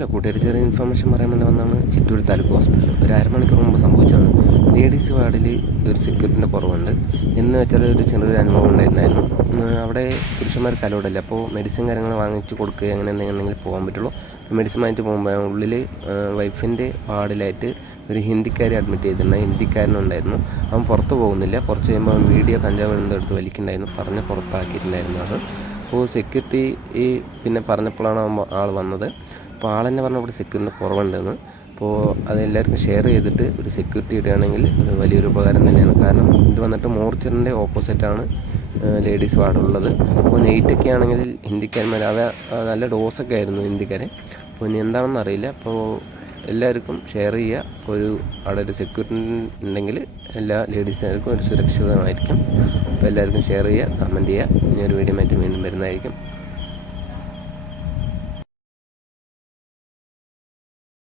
Hello കൂട്ടുകാർ, ചെറിയ information പറയാൻ വേണ്ടി വന്നാണ്. ചിറ്റൂർ താലൂക്ക് ഹോസ്പിറ്റൽ ഒരു അരമണിക്കൂർ മുമ്പ് സംഭവിച്ചതാണ്. ലേഡീസ് വാർഡിൽ ഒരു സെക്യൂരിറ്റിൻ്റെ കുറവുണ്ട് എന്ന് വെച്ചാൽ ഒരു ചെറിയൊരു അനുഭവം ഉണ്ടായിരുന്നു. അവിടെ പുരുഷന്മാർക്ക് അലോഡല്ല. അപ്പോൾ മെഡിസിൻ കാര്യങ്ങൾ വാങ്ങിച്ച് കൊടുക്കുക അങ്ങനെ എന്തെങ്കിലും പോകാൻ പറ്റുള്ളൂ. മെഡിസിൻ വാങ്ങിച്ച് പോകുമ്പോൾ ഉള്ളിൽ വൈഫിൻ്റെ വാർഡിലായിട്ട് ഒരു ഹിന്ദിക്കാരെ അഡ്മിറ്റ് ചെയ്തിട്ടുണ്ട്. ഹിന്ദിക്കാരനുണ്ടായിരുന്നു. അവൻ പുറത്ത് പോകുന്നില്ല. കുറച്ച് കഴിയുമ്പോൾ അവൻ വീഡിയോ കഞ്ചാവ് എടുത്ത് വലിക്കുന്നുണ്ടായിരുന്നു. പറഞ്ഞ് പുറത്താക്കിയിട്ടുണ്ടായിരുന്നു. അത് അപ്പോൾ സെക്യൂരിറ്റി പിന്നെ പറഞ്ഞപ്പോഴാണ് ആൾ വന്നത്. അപ്പോൾ ആളെന്നെ പറഞ്ഞ ഇവിടെ സെക്യൂരിറ്റി കുറവുണ്ടെന്ന്. അപ്പോൾ അതെല്ലാവർക്കും ഷെയർ ചെയ്തിട്ട് ഒരു സെക്യൂരിറ്റി ഇടുകയാണെങ്കിൽ അത് വലിയൊരു ഉപകാരം തന്നെയാണ്. കാരണം ഇത് വന്നിട്ട് മോർച്ചറിൻ്റെ ഓപ്പോസിറ്റാണ് ലേഡീസ് വാർഡുള്ളത്. അപ്പോൾ നെയ്റ്റൊക്കെ ആണെങ്കിൽ ഹിന്ദിക്കാരന്മാർ നല്ല ഡോസൊക്കെ ആയിരുന്നു ഹിന്ദിക്കാരെ. അപ്പോൾ ഇനി എന്താണെന്ന് അറിയില്ല. അപ്പോൾ എല്ലാവർക്കും ഷെയർ ചെയ്യുക. അവിടെ ഒരു സെക്യൂരിറ്റി ഉണ്ടെങ്കിൽ എല്ലാ ലേഡീസിനും ഒരു സുരക്ഷിതമായിരിക്കും. അപ്പോൾ എല്ലാവർക്കും ഷെയർ ചെയ്യുക, കമൻറ്റ് ചെയ്യുക. ഇനി ഒരു വീഡിയോ ആയിട്ട് വീണ്ടും വരുന്നതായിരിക്കും.